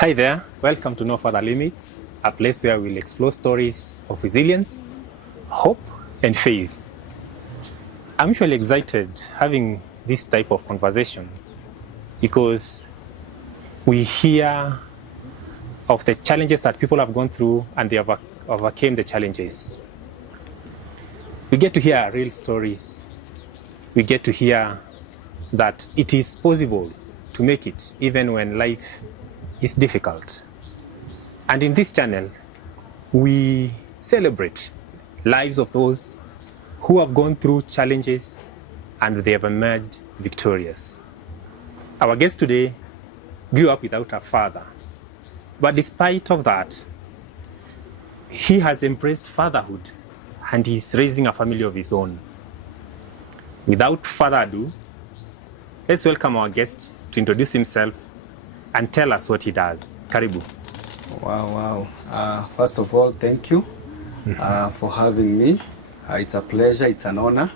Hi there, welcome to No Further Limits, a place where we'll explore stories of resilience, hope, and faith. I'm usually excited having this type of conversations because we hear of the challenges that people have gone through and they overcame the challenges. We get to hear real stories. We get to hear that it is possible to make it even when life is difficult. And in this channel, we celebrate lives of those who have gone through challenges and they have emerged victorious. Our guest today grew up without a father, but despite of that, he has embraced fatherhood and he's raising a family of his own. Without further ado, let's welcome our guest to introduce himself and tell us what he does. Karibu. Wow. First of all, thank you for having me. It's a pleasure, it's an honor.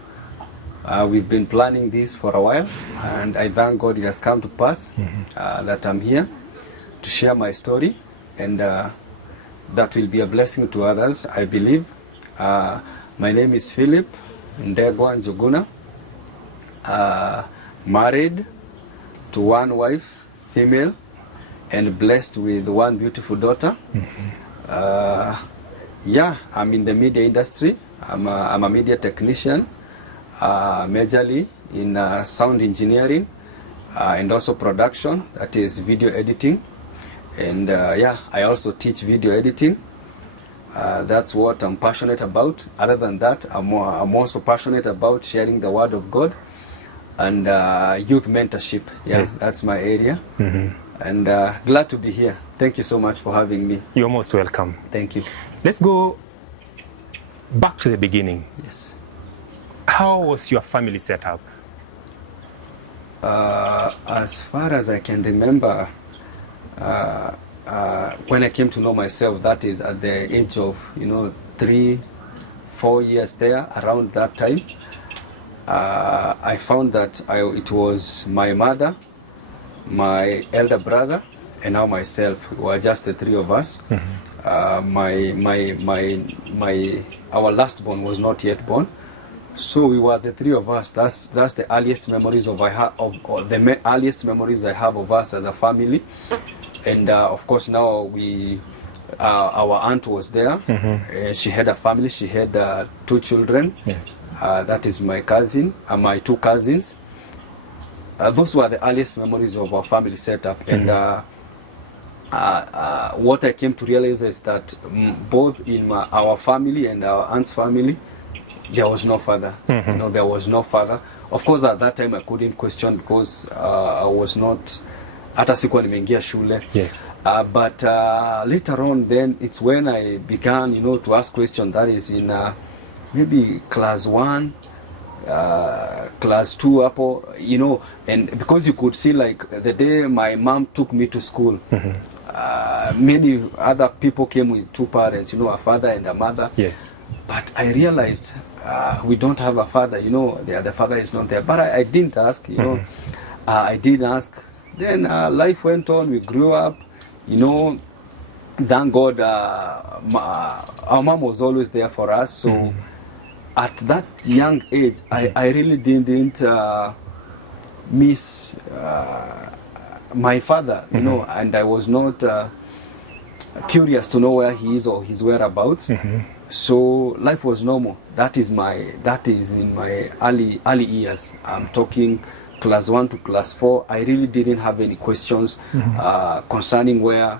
We've been planning this for a while, and I thank God it has come to pass that I'm here to share my story, and that will be a blessing to others, I believe. My name is Philip Ndegwa Njuguna, married to one wife, female, and blessed with one beautiful daughter. I'm in the media industry. I'm a media technician, majorly in sound engineering and also production, that is video editing. And I also teach video editing. That's what I'm passionate about. Other than that, I'm also passionate about sharing the word of God and youth mentorship. Yes, that's my area. And glad to be here. Thank you so much for having me. You're most welcome. Thank you. Let's go back to the beginning. Yes. How was your family set up? As far as I can remember, when I came to know myself, that is at the age of 3-4 years there, around that time, I found that it was my mother, my elder brother, and now myself. We were just the three of us. Our last born was not yet born, so we were the three of us. That's the earliest memories earliest memories I have of us as a family. And of course now our aunt was there. She had a family. She had 2 children. Yes. That is my cousin and my 2 cousins. Those were the earliest memories of our family setup. And what I came to realize is that both in our family and our aunt's family, there was no father. There was no father. Of course, at that time I couldn't question because I was not, hata sikuwa nimeingia shule. Yes. But later on, then it's when I began, to ask questions. That is in maybe class 1. Class 2 hapo, and because you could see, like, the day my mom took me to school, many other people came with 2 parents, a father and a mother. Yes. But I realized we don't have a father, the father is not there. But I didn't ask, I didn't ask. Then life went on, we grew up, thank God our mom was always there for us. So at that young age, I really didn't miss my father, and I was not curious to know where he is or his whereabouts. So life was normal. That is in my early years. I'm talking class 1 to class 4. I really didn't have any questions concerning why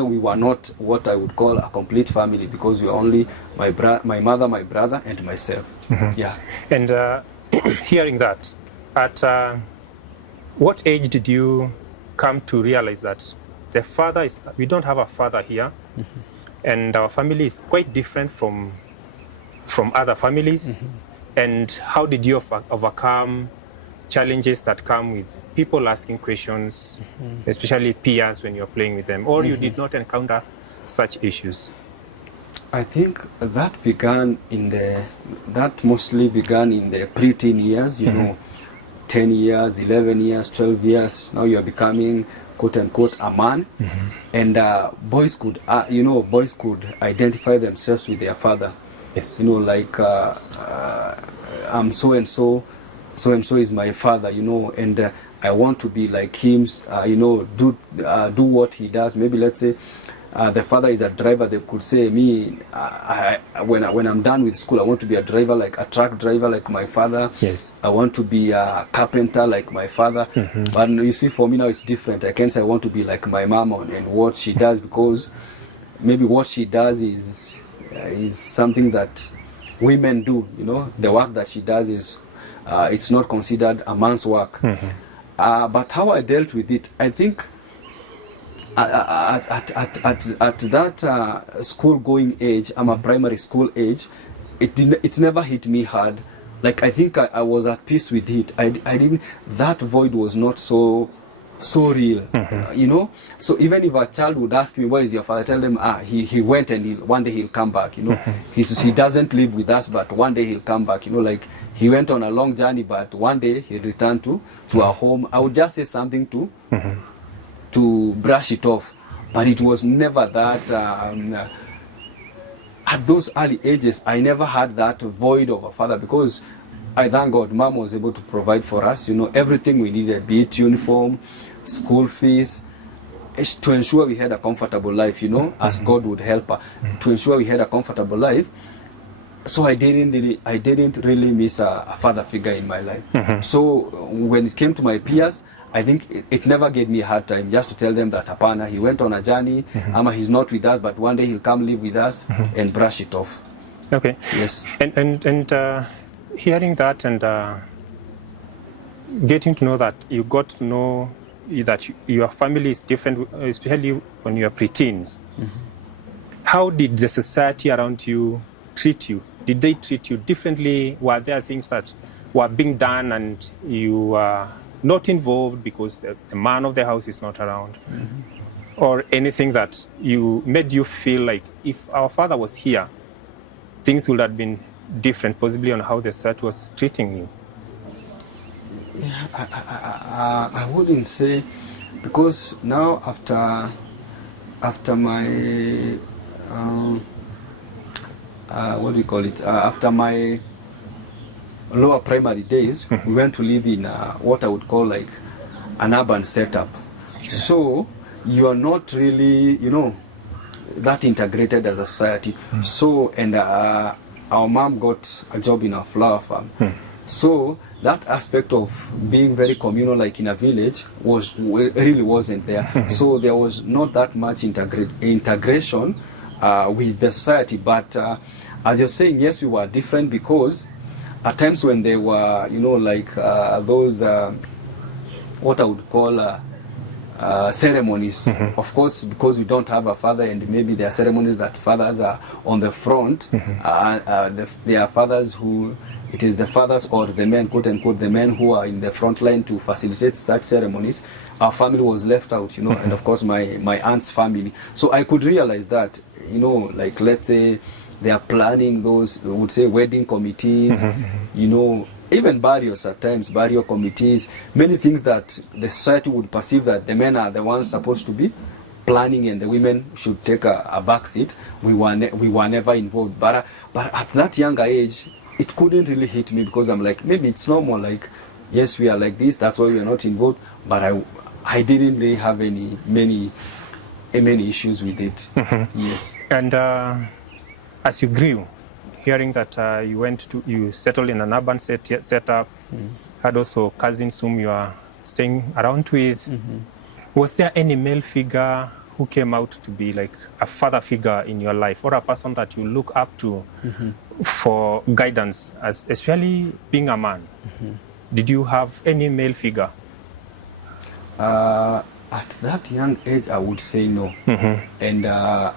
we were not what I would call a complete family, because we were only my mother, my brother, and myself. Yeah. And hearing that, at what age did you come to realize that we don't have a father here, and our family is quite different from other families? And how did you overcome challenges that come with people asking questions, especially peers when you're playing with them, or you did not encounter such issues? I think that mostly began in the preteen years, 10 years, 11 years, 12 years. Now you are becoming, quote unquote, a man. And boys could, boys could identify themselves with their father. Yes. You know, like I'm so and so is my father. You know, and I want to be like him. Do what he does. Maybe let's say the father is a driver. They could say me, when I'm done with school, I want to be a driver, like a truck driver, like my father. Yes. I want to be a carpenter, like my father. But you see, for me now it's different. I can't say I want to be like my mom and what she does, because maybe what she does is something that women do. You know, the work that she does is it's not considered a man's work. But how I dealt with it, I think at that school going age, I'm a primary school age, it never hit me hard. Like I think I was at peace with it. I didn't, that void was not so real. You know, so even if a child would ask me, where is your father, I tell them, he went, and one day he'll come back. You know, he doesn't live with us, but one day he'll come back. You know, like he went on a long journey, but one day he'll return to our home. I would just say something to brush it off, but it was never that. At those early ages, I never had that void of a father, because I thank God mom was able to provide for us, you know, everything we needed, be it uniform, school fees, to ensure we had a comfortable life, you know, as God would help her, to ensure we had a comfortable life. So I didn't really miss a father figure in my life. So when it came to my peers, I think it never gave me a hard time just to tell them that Apana, he went on a journey, he's not with us, but one day he'll come live with us, and brush it off. Okay. Yes. And hearing that and getting to know that you got to know that your family is different, especially when you are preteens. How did the society around you treat you? Did they treat you differently? Were there things that were being done and you were not involved because the man of the house is not around? Or anything that made you feel like if our father was here, things would have been different, possibly on how the society was treating you? Yeah, I wouldn't say, because now after my what do you call it? After my lower primary days, we went to live in what I would call like an urban setup. Okay. So you are not really, you know, that integrated as a society. So, and our mom got a job in a flower farm. So that aspect of being very communal, like in a village, really wasn't there. So there was not that much integration with the society. But as you're saying, yes, we were different, because at times when they were, you know, like those what I would call ceremonies, of course, because we don't have a father, and maybe there are ceremonies that fathers are on the front. There are fathers who, it is the fathers or the men, quote unquote, the men who are in the front line to facilitate such ceremonies. Our family was left out, you know, and of course my aunt's family. So I could realize that, you know, like let's say they are planning those, we would say, wedding committees, you know, even burials at times, burial committees, many things that the society would perceive that the men are the ones supposed to be planning and the women should take a back seat. We were never involved. But at that younger age, it couldn't really hit me, because I'm like, maybe it's normal, like, yes, we are like this, that's why we are not involved. But I didn't really have many issues with it. Yes. And as you grew, hearing that you settled in an urban setup, had also cousins whom you are staying around with. Was there any male figure who came out to be like a father figure in your life, or a person that you look up to for guidance, especially being a man? Did you have any male figure? At that young age, I would say no. And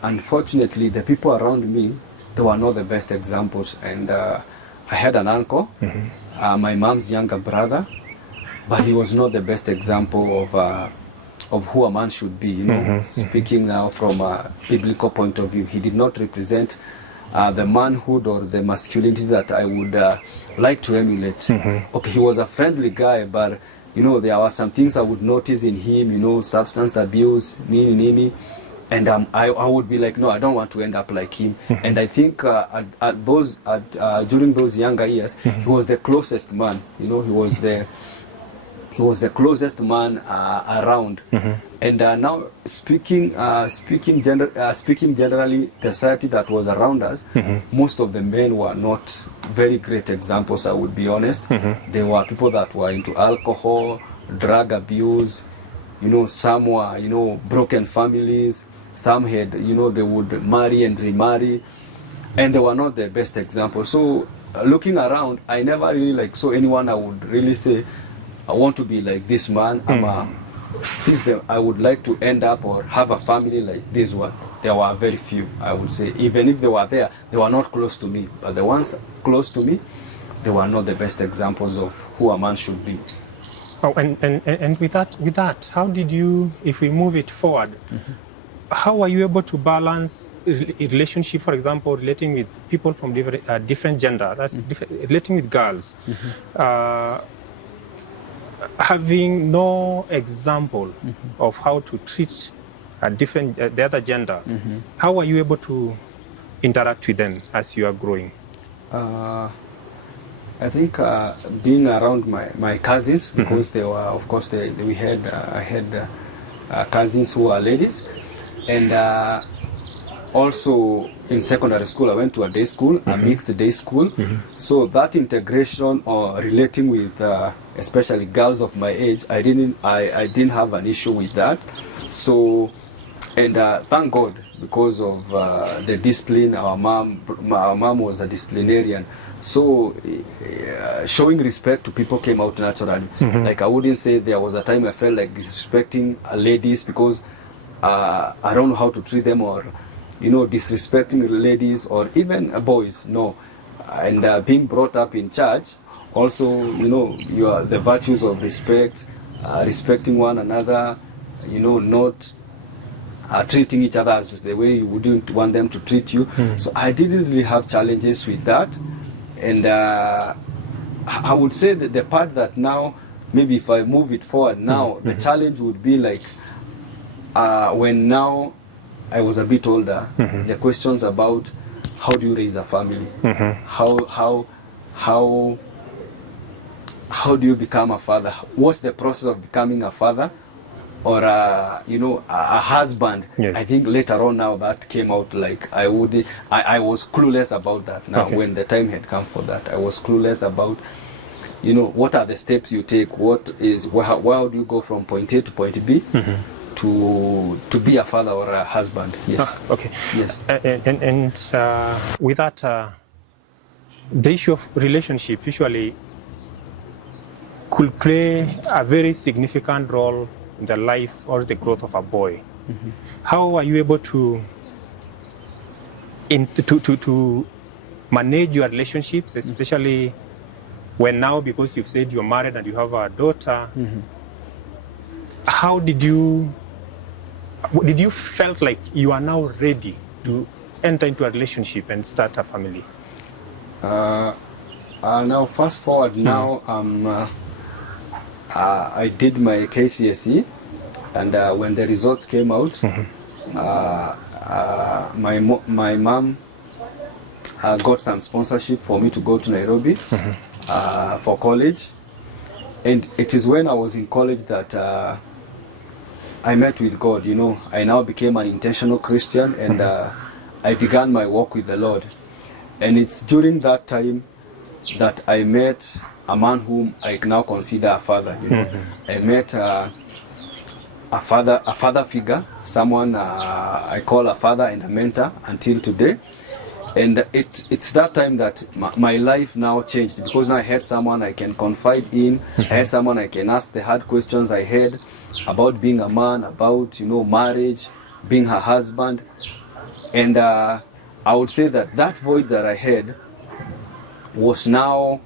unfortunately, the people around me, they were not the best examples. And I had an uncle, my mom's younger brother, but he was not the best example of who a man should be. You know, speaking now from a biblical point of view, he did not represent the manhood or the masculinity that I would like to emulate. Okay, he was a friendly guy, but you know, there were some things I would notice in him, you know, substance abuse, nini, and I would be like, no, I don't want to end up like him. And I think during those younger years, he was the closest man, you know, he was the closest man around. And now speaking generally, the society that was around us, most of the men were not very great examples, I would be honest. They were people that were into alcohol, drug abuse, you know, some were, you know, broken families, some had, you know, they would marry and remarry, and they were not the best examples. So looking around, I never really saw anyone I would really say, I want to be like this man. I would like to end up or have a family like this one. There were very few, I would say. Even if they were there, they were not close to me. But the ones close to me, they were not the best examples of who a man should be. Oh, and with that, how did you, if we move it forward, how are you able to balance a relationship, for example, relating with people from different gender, that's relating with girls, having no example of how to treat a different the other gender? How are you able to interact with them as you are growing? I think being around my cousins, because they were, of course, I had cousins who are ladies, and also in secondary school I went to a day school, a mixed day school. So that integration or relating with especially girls of my age, I didn't have an issue with that. So, and thank God, because of the discipline, our mom was a disciplinarian. So showing respect to people came out naturally. Like, I wouldn't say there was a time I felt like disrespecting ladies because I don't know how to treat them, or, you know, disrespecting ladies or even boys. No. And being brought up in church, also, you know, the virtues of respect, respecting one another, you know, not treating each other as the way you wouldn't want them to treat you. So I didn't really have challenges with that. And I would say that the part that now, maybe if I move it forward now, the challenge would be like, when now I was a bit older, the questions about how do you raise a family, how do you become a father, what's the process of becoming a father, or you know, a husband. Yes. I think later on now that came out, like I was clueless about that. Now when the time had come for that, I was clueless about, you know, what are the steps you take, how do you go from point A to point B, to be a father or a husband. Yes. Okay. Yes. And with that, the issue of relationship usually could play a very significant role in the life or the growth of a boy. How are you able to manage your relationships, especially when now, because you've said you're married and you have a daughter, how did you felt like you are now ready to enter into a relationship and start a family? Now fast forward, now I did my KCSE, and when the results came out, my mom got some sponsorship for me to go to Nairobi for college. And it is when I was in college that I met with God. You know, I now became an intentional Christian, and I began my walk with the Lord. And it's during that time that I met a man whom I now consider a father. You know, I met a father figure, someone I call a father and a mentor until today. And it's that time that my life now changed, because now I had someone I can confide in. I had someone I can ask the hard questions I had about being a man, about, you know, marriage, being her husband. And I would say that void that I had was now,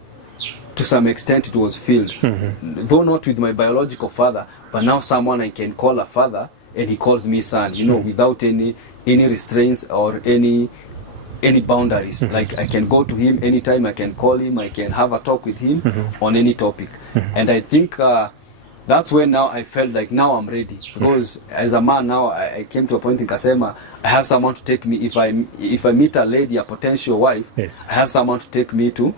to some extent, it was filled. Though not with my biological father, but now someone I can call a father, and he calls me son, you know, without any restraints or any any boundaries. Like I can go to him anytime, I can call him, I can have a talk with him on any topic. And I think that's when now I felt like now I'm ready, because as a man now I came to a point in Kasema, I have someone to take me if I meet a lady, a potential wife. Yes. I have someone to take me to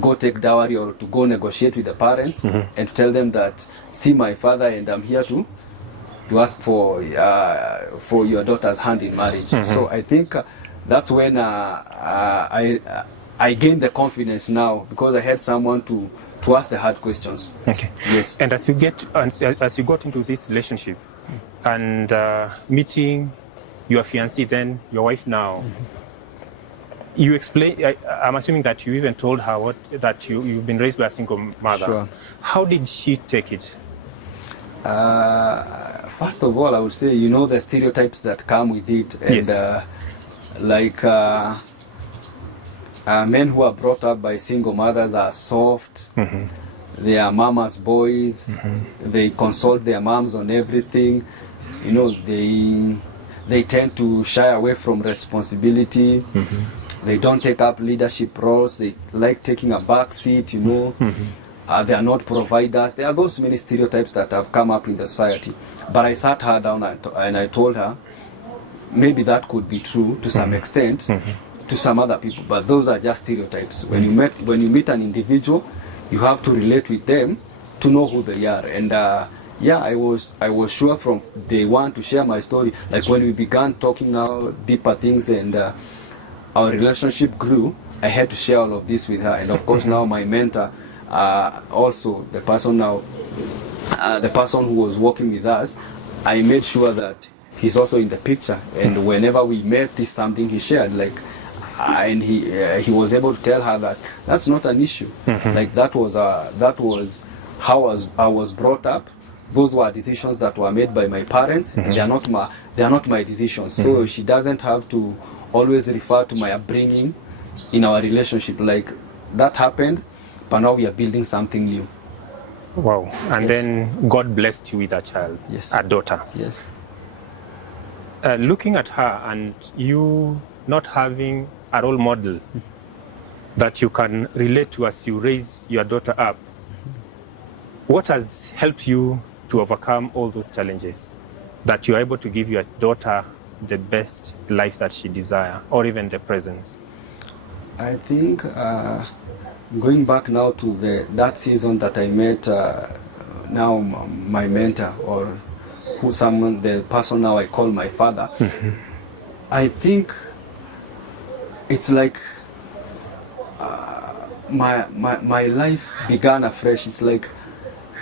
go take dowry or to go negotiate with the parents and tell them that see my father and I'm here to ask for your daughter's hand in marriage. So I think that's when I gained the confidence now, because I had someone to ask the hard questions. Okay. Yes. And as you got into this relationship and meeting your fiancée, then your wife now, you explain. I'm assuming that you even told her that you've been raised by a single mother. Sure. How did she take it? First of all, I would say, you know, the stereotypes that come with it, and Yes. Men who are brought up by single mothers are soft. They are mama's boys. They consult their moms on everything. You know, they tend to shy away from responsibility. They don't take up leadership roles. They like taking a back seat, you know. They are not providers. There are those many stereotypes that have come up in the society. But I sat her down and I told her, maybe that could be true to some extent to some other people, but those are just stereotypes. When you meet an individual, you have to relate with them to know who they are. And I was sure from day one to share my story. Like when we began talking now deeper things and our relationship grew, I had to share all of this with her. And of course now my mentor, also the person who was working with us, I made sure that he's also in the picture. And whenever we met, this something he shared, like, and he was able to tell her that that's not an issue. Like that was how I was brought up. Those were decisions that were made by my parents. They are not my decisions. So she doesn't have to always refer to my upbringing in our relationship. Like that happened, but now we are building something new. Wow. And Yes. then God blessed you with a child, Yes. a daughter. Yes. Looking at her and you not having a role model that you can relate to as you raise your daughter up, what has helped you to overcome all those challenges, that you're able to give your daughter the best life that she desires, or even the presence? I think going back now to that season that I met now my mentor, or the person now I call my father, I think it's like my life began afresh. It's like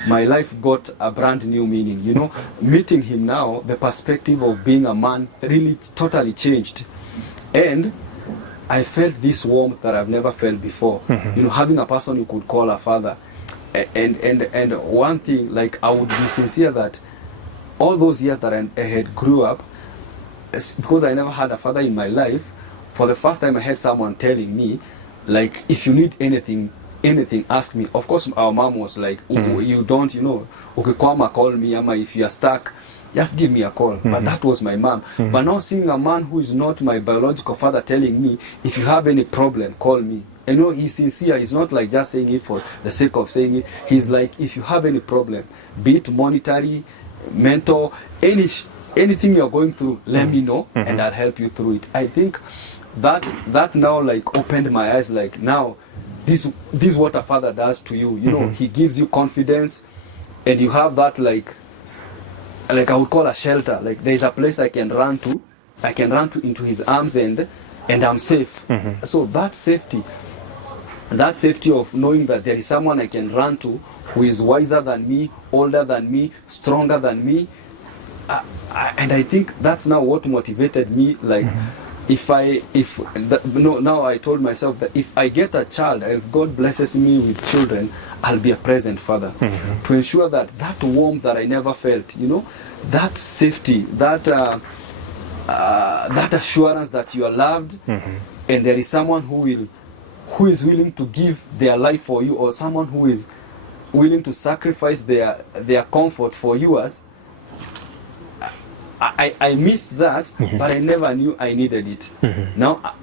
my life got a brand new meaning. You know, meeting him now, the perspective of being a man really totally changed. And I felt this warmth that I've never felt before. You know, having a person you could call a father. And one thing, like, I would be sincere that all those years that I had grew up, because I never had a father in my life, for the first time I had someone telling me, like, if you need anything, ask me. Of course, our mom was like, you don't, you know, okay, call me, ama, if you are stuck, just give me a call. But that was my mom. But now seeing a man who is not my biological father telling me, if you have any problem, call me. And you know, he's sincere. He's not like just saying it for the sake of saying it. He's like, if you have any problem, be it monetary, mental, anything you're going through, let me know and I'll help you through it. I think that now like opened my eyes, like now this is what a father does to you. You know, he gives you confidence and you have that like I would call a shelter. Like there's a place I can run to into his arms and I'm safe. So that safety of knowing that there is someone I can run to who is wiser than me, older than me, stronger than me, and I think that's now what motivated me. Like, now I told myself that if I get a child, if God blesses me with children, I'll be a present father to ensure that warmth that I never felt, you know, that safety, that assurance that you are loved, and there is someone who is willing to give their life for you, or someone who is willing to sacrifice their comfort for yours. I missed that, but I never knew I needed it. Now,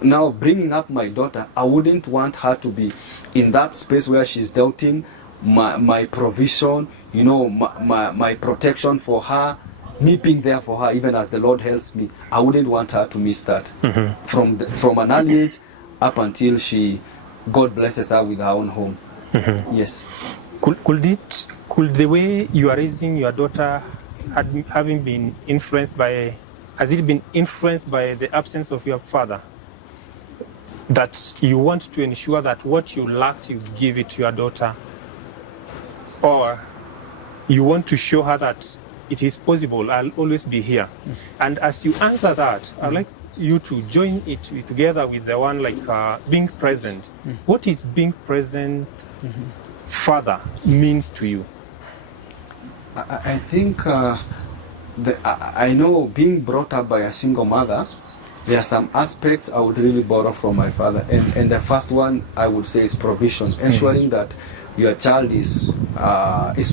now bringing up my daughter, I wouldn't want her to be in that space where she's doubting my provision, you know, my protection for her, me being there for her even as the Lord helps me. I wouldn't want her to miss that from an early age up until God blesses her with her own home. Yes. Could the way you are raising your daughter having been influenced by, has it been influenced by the absence of your father? That you want to ensure that what you lacked, you give it to your daughter? Or you want to show her that it is possible, I'll always be here? And as you answer that, I'd like you to join it together with the one like being present. What is being present father means to you? I think I know being brought up by a single mother, there are some aspects I would really borrow from my father. And the first one I would say is provision, ensuring that your child is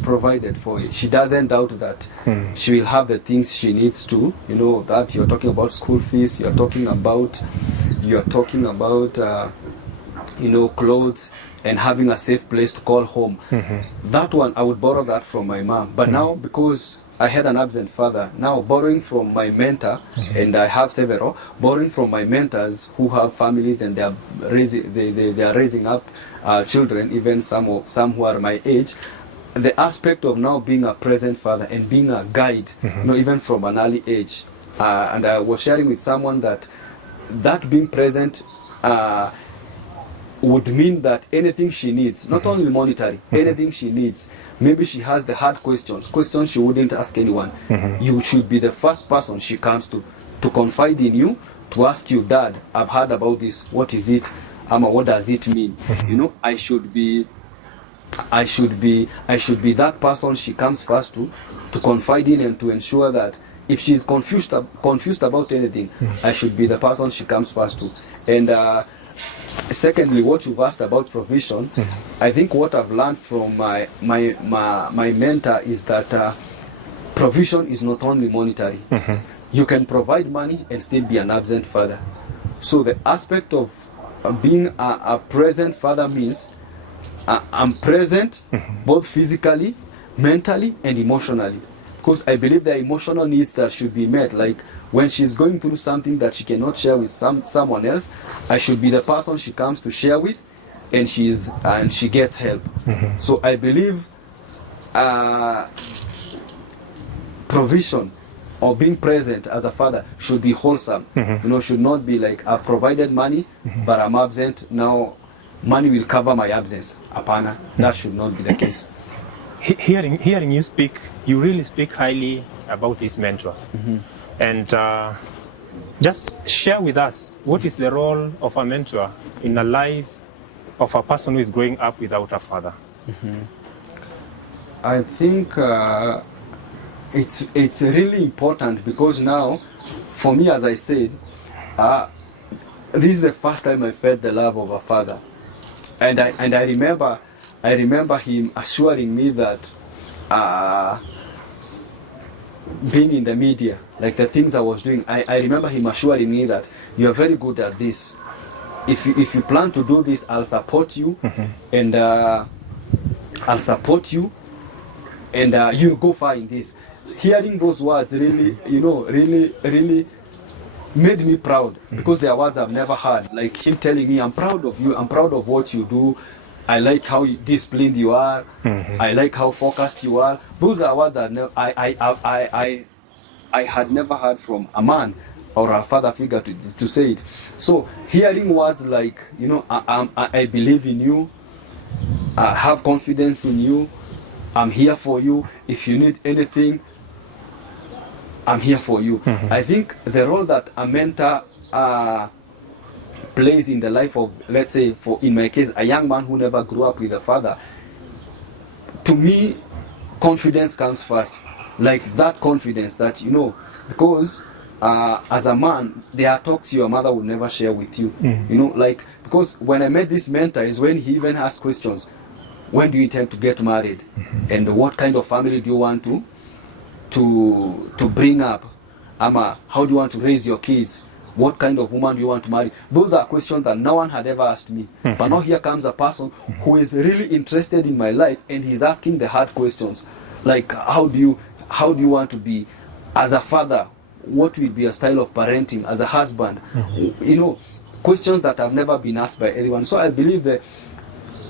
provided for. She doesn't doubt that she will have the things she needs to. You know, that you're talking about school fees, you're talking about you know, clothes, and having a safe place to call home. That one, I would borrow that from my mom. But now, because I had an absent father, now borrowing from my mentor, and I have several, borrowing from my mentors who have families and they are raising up children, even some who are my age. The aspect of now being a present father and being a guide, you know, even from an early age. And I was sharing with someone that being present would mean that anything she needs, not only monetary, anything she needs, maybe she has the hard questions she wouldn't ask anyone. You should be the first person she comes to confide in you, to ask you, Dad, I've heard about this, what is it? What does it mean? You know, I should be that person she comes first to confide in, and to ensure that if she's confused about anything, I should be the person she comes first to. And secondly, what you've asked about provision, I think what I've learned from my mentor is that provision is not only monetary. You can provide money and still be an absent father. So the aspect of being a present father means I'm present both physically, mentally, and emotionally. Because I believe there are emotional needs that should be met. Like when she's going through something that she cannot share with someone else, I should be the person she comes to share with, and she gets help. So I believe provision or being present as a father should be wholesome. You know, should not be like I've provided money, but I'm absent. Now money will cover my absence. Apana, that should not be the case. Hearing you speak, you really speak highly about this mentor. And just share with us, what is the role of a mentor in the life of a person who is growing up without a father? I think it's really important, because now, for me, as I said, this is the first time I felt the love of a father. And I remember him assuring me that being in the media, like the things I was doing, I remember him assuring me that you are very good at this. If you plan to do this, I'll support you, and you'll go far in this. Hearing those words really made me proud, because they are words I've never heard. Like him telling me, I'm proud of you, I'm proud of what you do. I like how disciplined you are. I like how focused you are. Those are words I had never heard from a man or a father figure to say it. So hearing words like, you know, I believe in you, I have confidence in you, I'm here for you. If you need anything, I'm here for you. I think the role that a mentor plays in the life of, let's say, in my case, a young man who never grew up with a father, to me, confidence comes first. Like that confidence that, you know, because as a man, there are talks your mother would never share with you. You know, like, because when I met this mentor is when he even asked questions. When do you intend to get married? And what kind of family do you want to bring up? How do you want to raise your kids? what kind of woman do you want to marry? Those are questions that no one had ever asked me. But now here comes a person who is really interested in my life, and he's asking the hard questions, like how do you want to be as a father? What will be a style of parenting as a husband? You know, questions that have never been asked by anyone. So I believe that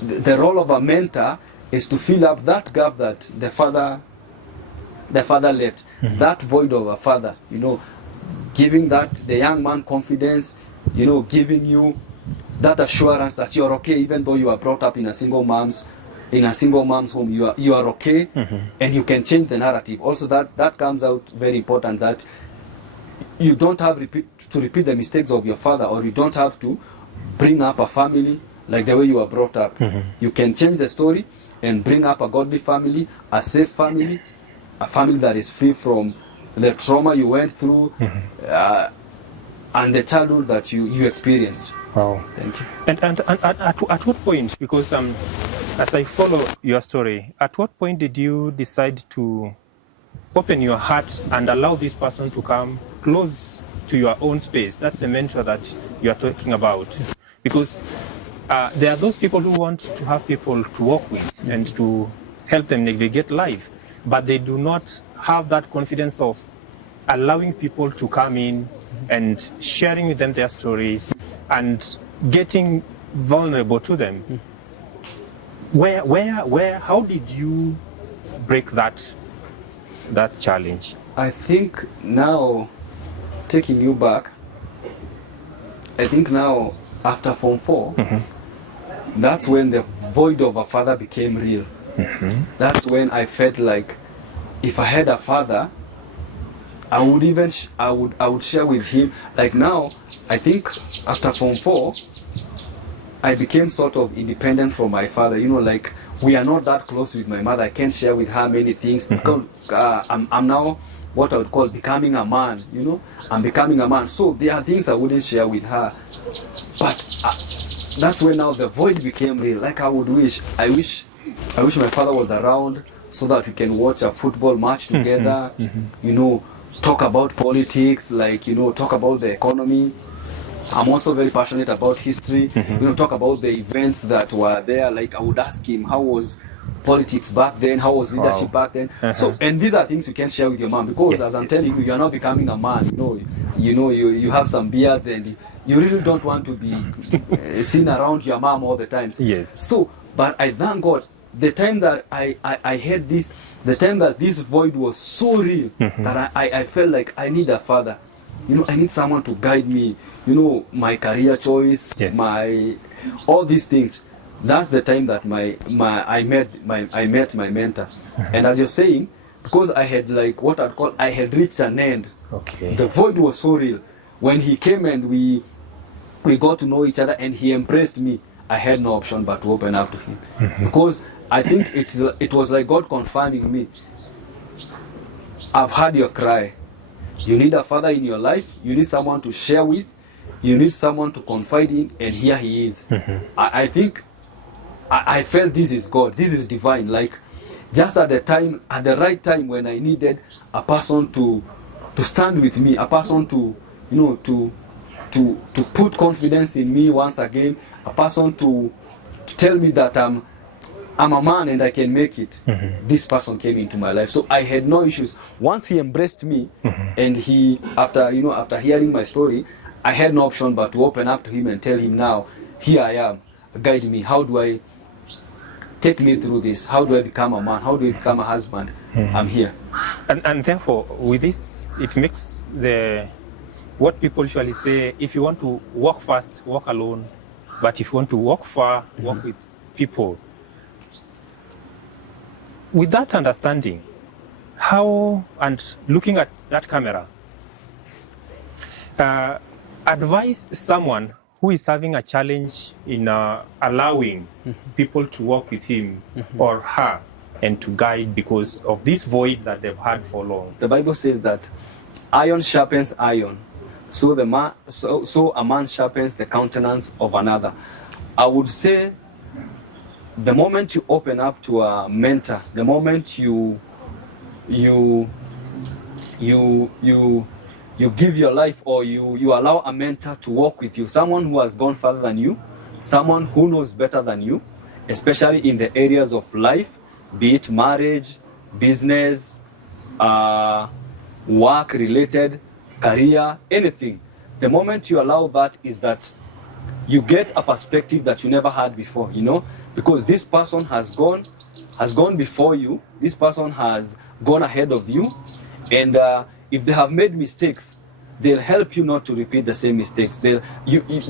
the role of a mentor is to fill up that gap that the father left, that void of a father, you know, giving that the young man confidence, you know, giving you that assurance that you're okay, even though you are brought up in a single mom's home, you are okay, and you can change the narrative. Also, that comes out very important, that you don't have to repeat the mistakes of your father, or you don't have to bring up a family like the way you were brought up. You can change the story and bring up a godly family, a safe family, a family that is free from the trauma you went through, and the childhood that you experienced. Wow. Thank you. And at what point, because as I follow your story, at what point did you decide to open your heart and allow this person to come close to your own space? That's a mentor that you are talking about. Because there are those people who want to have people to work with and to help them navigate life, but they do not have that confidence of allowing people to come in and sharing with them their stories and getting vulnerable to them. How did you break that challenge? I think now, taking you back, I think now after Form 4, that's when the void of a father became real. That's when I felt like if I had a father, I would share with him. Like now, I think after Form 4, I became sort of independent from my father. You know, like we are not that close with my mother. I can't share with her many things because I'm now what I would call becoming a man. You know, I'm becoming a man. So there are things I wouldn't share with her. But that's when now the void became real. Like I wish my father was around so that we can watch a football match together. You know, talk about politics, like, you know, talk about the economy. I'm also very passionate about history. You know, talk about the events that were there. Like I would ask him, how was politics back then? How was leadership back then? So, and these are things you can share with your mom, because as I'm telling you, you're not becoming a man. You have some beards, and you really don't want to be seen around your mom all the time. So, but I thank God, the time that I had this, the time that this void was so real, that I felt like I need a father. You know, I need someone to guide me. You know, my career choice, my all these things. That's the time that I met my mentor. And as you're saying, because I had like what I'd call, I had reached an end. Okay. The void was so real. When he came and we got to know each other and he embraced me, I had no option but to open up to him. Because I think it was like God confirming me. I've heard your cry. You need a father in your life. You need someone to share with. You need someone to confide in, and here he is. I think I felt this is God. This is divine. Like just at the right time when I needed a person to stand with me, a person to, you know, to put confidence in me once again, a person to tell me that I'm a man and I can make it. This person came into my life, so I had no issues. Once he embraced me, and he, after hearing my story, I had no option but to open up to him and tell him, now here I am, guide me. How do I take me through this? How do I become a man? How do I become a husband? I'm here. And therefore, with this, it makes what people usually say: if you want to walk fast, walk alone. But if you want to walk far, walk with people. With that understanding, how, and looking at that camera, advise someone who is having a challenge in allowing people to walk with him or her and to guide because of this void that they've had for long. The Bible says that iron sharpens iron, so a man sharpens the countenance of another. I would say the moment you open up to a mentor, the moment you you give your life, or you allow a mentor to walk with you, someone who has gone further than you, someone who knows better than you, especially in the areas of life, be it marriage, business, work related, career, anything. The moment you allow that is that you get a perspective that you never had before, you know, because this person has gone before you, this person has gone ahead of you, and if they have made mistakes, they'll help you not to repeat the same mistakes.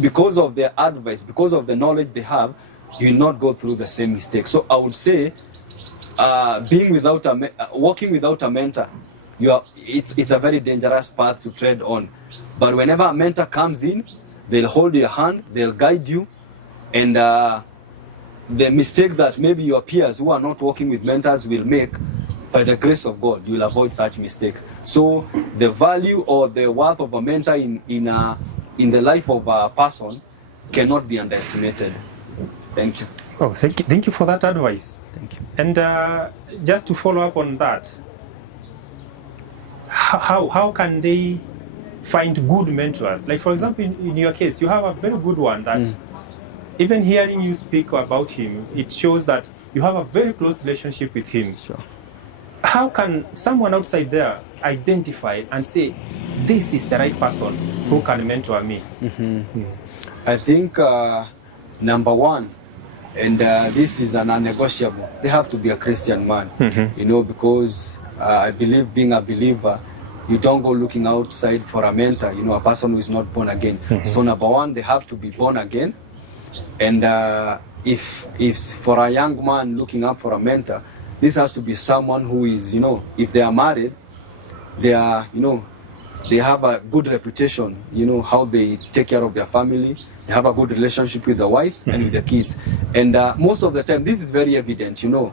Because of their advice, because of the knowledge they have, you'll not go through the same mistakes. So I would say, walking without a mentor, it's a very dangerous path to tread on. But whenever a mentor comes in, they'll hold your hand, they'll guide you, and the mistake that maybe your peers who are not working with mentors will make, by the grace of God, you'll avoid such mistakes. So the value or the worth of a mentor in the life of a person cannot be underestimated. Thank you. Oh, thank you for that advice. Thank you. And just to follow up on that, how can they find good mentors? Like, for example, in your case, you have a very good one that even hearing you speak about him, it shows that you have a very close relationship with him. Sure. How can someone outside there identify and say, this is the right person who can mentor me? I think number one, and this is a non-negotiable, they have to be a Christian man, you know, because I believe being a believer, you don't go looking outside for a mentor, you know, a person who is not born again. So number one, they have to be born again. And if for a young man looking up for a mentor, this has to be someone who is, you know, if they are married, they are, you know, they have a good reputation, you know, how they take care of their family. They have a good relationship with the wife and with the kids. And most of the time, this is very evident, you know.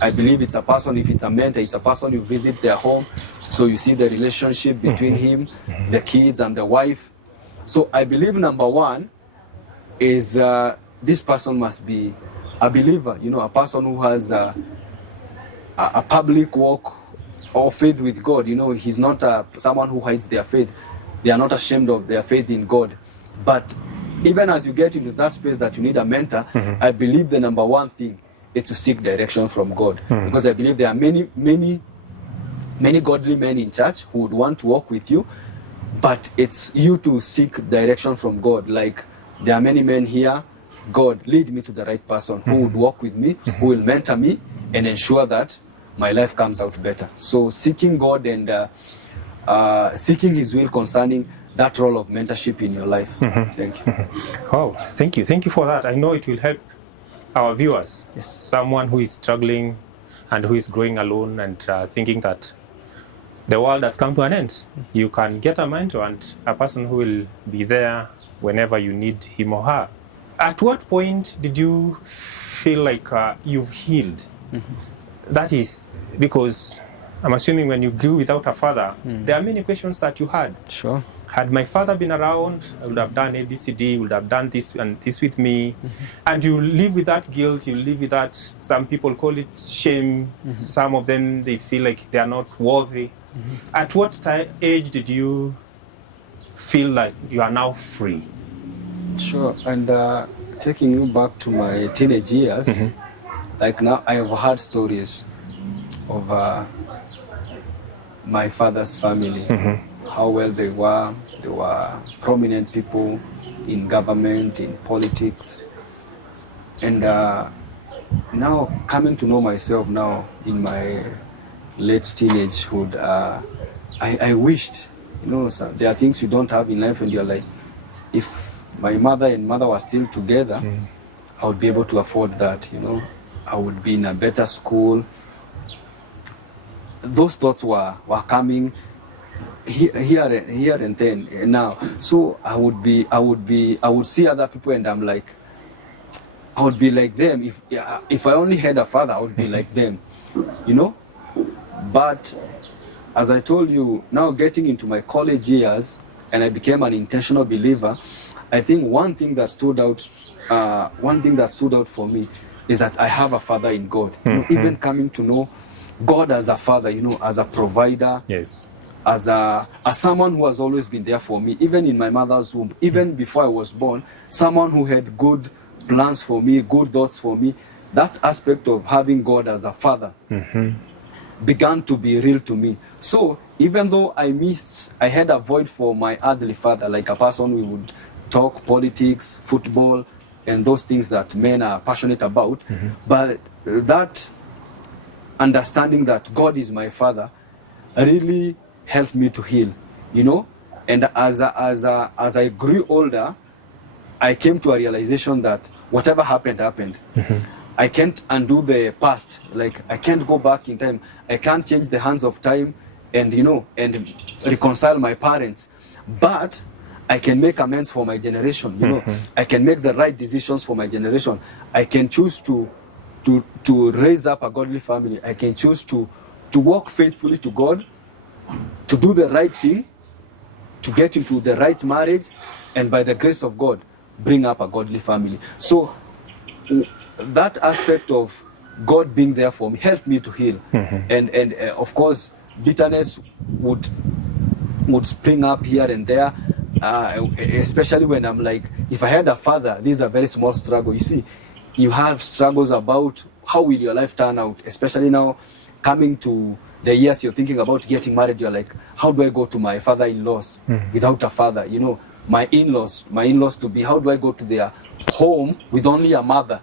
I believe it's a person, if it's a mentor, it's a person you visit their home. So you see the relationship between him, the kids and the wife. So I believe number one is this person must be a believer, you know, a person who has a public walk or faith with God. You know, he's not someone who hides their faith. They are not ashamed of their faith in God. But even as you get into that space that you need a mentor, I believe the number one thing is to seek direction from God. Because I believe there are many godly men in church who would want to walk with you, but it's you to seek direction from God. Like, there are many men here, God, lead me to the right person who would walk with me, who will mentor me and ensure that my life comes out better. So seeking God and seeking His will concerning that role of mentorship in your life. Thank you. Oh, thank you. Thank you for that. I know it will help our viewers. Yes. Someone who is struggling and who is growing alone and thinking that the world has come to an end. You can get a mentor and a person who will be there whenever you need him or her. At what point did you feel like you've healed? That is because I'm assuming when you grew without a father, there are many questions that you had. Sure. Had my father been around, I would have done ABCD, would have done this and this with me. And you live with that guilt, you live with that, some people call it shame, some of them, they feel like they are not worthy. At what age did you feel like you are now free? Sure. And taking you back to my teenage years, like now I have heard stories of my father's family, how well they were. They were prominent people in government, in politics. And now coming to know myself now in my late teenagehood, I wished, you know, there are things you don't have in life and you're like, if my mother and mother were still together, I would be able to afford that, you know. I would be in a better school. Those thoughts were coming here and then and now. So I would see other people and I'm like, I would be like them. If I only had a father, I would be like them, you know. But as I told you, now getting into my college years and I became an intentional believer, I think one thing that stood out for me is that I have a father in God. You know, even coming to know God as a father, you know, as a provider, yes, as someone who has always been there for me, even in my mother's womb, even before I was born, someone who had good plans for me, good thoughts for me. That aspect of having God as a father began to be real to me. So even though I had a void for my earthly father, like a person we would talk politics, football, and those things that men are passionate about, but that understanding that God is my father really helped me to heal, you know. And as I grew older, I came to a realization that whatever happened. I can't undo the past. Like, I can't go back in time. I can't change the hands of time and, you know, and reconcile my parents. But I can make amends for my generation, you know. I can make the right decisions for my generation. I can choose to raise up a godly family. I can choose to walk faithfully to God, to do the right thing, to get into the right marriage, and by the grace of God, bring up a godly family. So that aspect of God being there for me helped me to heal. And of course, bitterness would spring up here and there, especially when I'm like, if I had a father, this is a very small struggle. You see, you have struggles about how will your life turn out, especially now coming to the years you're thinking about getting married. You're like, how do I go to my father-in-laws without a father? You know, my in-laws to be, how do I go to their home with only a mother?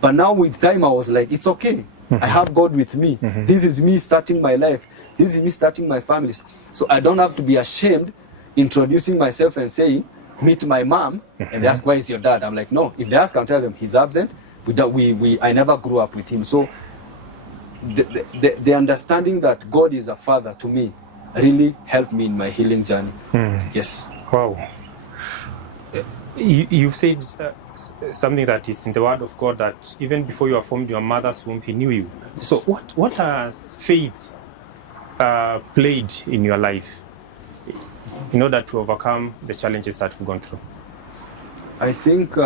But now with time, I was like, it's okay. I have God with me. This is me starting my life. This is me starting my family. So I don't have to be ashamed introducing myself and saying, meet my mom, and they ask, why is your dad? I'm like, no. If they ask, I'll tell them he's absent. I never grew up with him. So the understanding that God is a father to me really helped me in my healing journey. Yes. Wow. You've said something that is in the Word of God, that even before you were formed in your mother's womb, He knew you. Yes. So what has faith played in your life in order to overcome the challenges that we've gone through? I think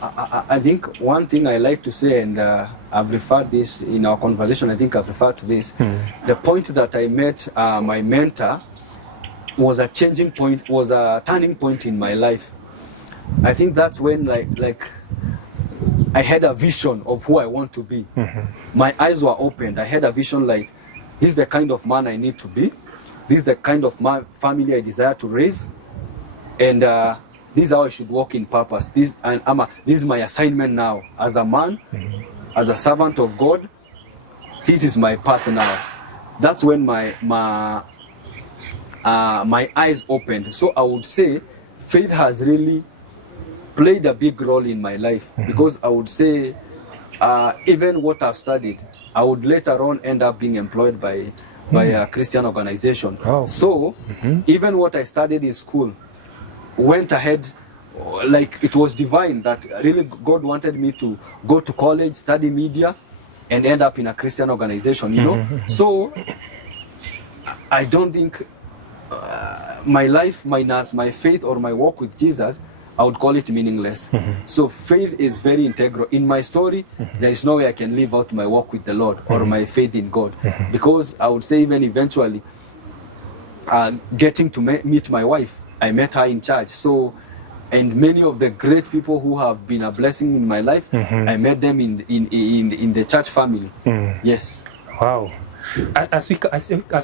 I think one thing I like to say, and I've referred this in our conversation, I think I've referred to this, the point that I met my mentor was a changing point, was a turning point in my life. I think that's when like I had a vision of who I want to be. My eyes were opened. I had a vision like, this is the kind of man I need to be. This is the kind of family I desire to raise. And this is how I should walk in purpose. This is my assignment now. As a man, as a servant of God, this is my path now. That's when my eyes opened. So I would say faith has really played a big role in my life, because I would say even what I've studied, I would later on end up being employed by a Christian organization. Oh. So even what I studied in school went ahead, like it was divine that really God wanted me to go to college, study media, and end up in a Christian organization, you know. So I don't think my life minus my faith or my walk with Jesus, I would call it meaningless. So faith is very integral. In my story, there is no way I can live out my walk with the Lord or my faith in God. Because I would say even eventually, getting to meet my wife, I met her in church. So, and many of the great people who have been a blessing in my life, I met them in the church family. Yes. Wow. As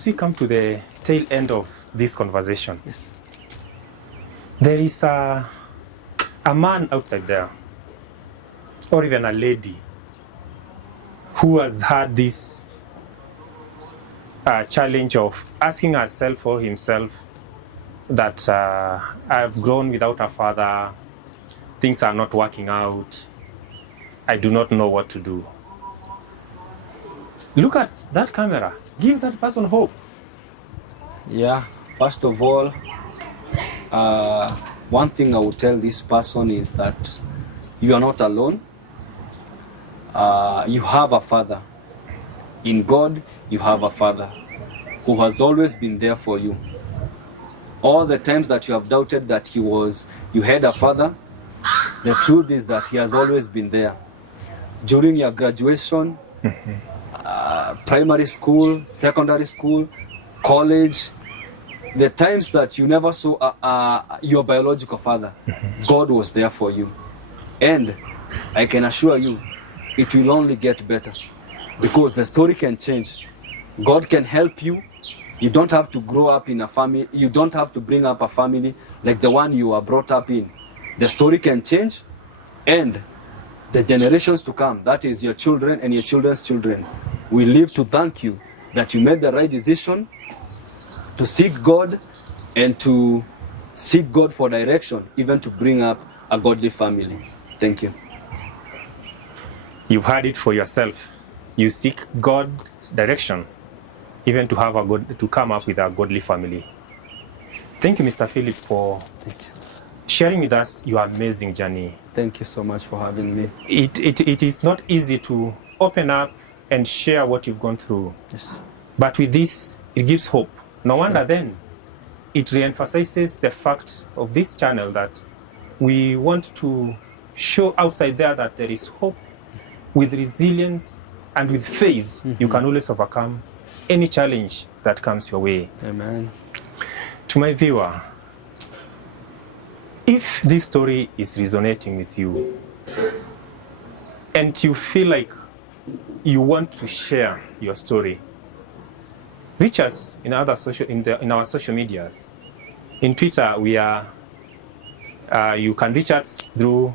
we come to the tail end of this conversation, Yes. there is a man outside there, or even a lady, who has had this challenge of asking herself or himself that I've grown without a father, things are not working out, I do not know what to do. Look at that camera. Give that person hope. Yeah, first of all, one thing I would tell this person is that you are not alone. You have a father. In God, you have a father who has always been there for you. All the times that you have doubted that you had a father, the truth is that he has always been there. During your graduation, primary school, secondary school, college, the times that you never saw your biological father, God was there for you. And I can assure you, it will only get better, because the story can change. God can help you. You don't have to grow up in a family. You don't have to bring up a family like the one you were brought up in. The story can change, and the generations to come, that is your children and your children's children, will live to thank you that you made the right decision to seek God and to seek God for direction, even to bring up a godly family. Thank you. You've heard it for yourself. You seek God's direction, even to have to come up with a godly family. Thank you, Mr. Philip, for sharing with us your amazing journey. Thank you so much for having me. It is not easy to open up and share what you've gone through. Yes. But with this, it gives hope. No wonder then it reemphasizes the fact of this channel that we want to show outside there that there is hope. With resilience and with faith, you can always overcome any challenge that comes your way. Amen. To my viewer, if this story is resonating with you and you feel like you want to share your story, reach us in our social medias. In Twitter, we are. You can reach us through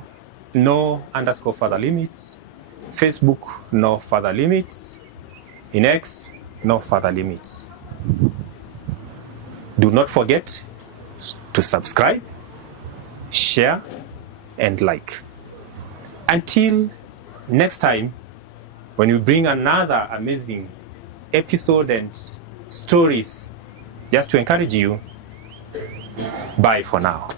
no_further_limits. Facebook, no further limits. In X, no further limits. Do not forget to subscribe, share, and like. Until next time, when we bring another amazing episode and stories just to encourage you, bye for now.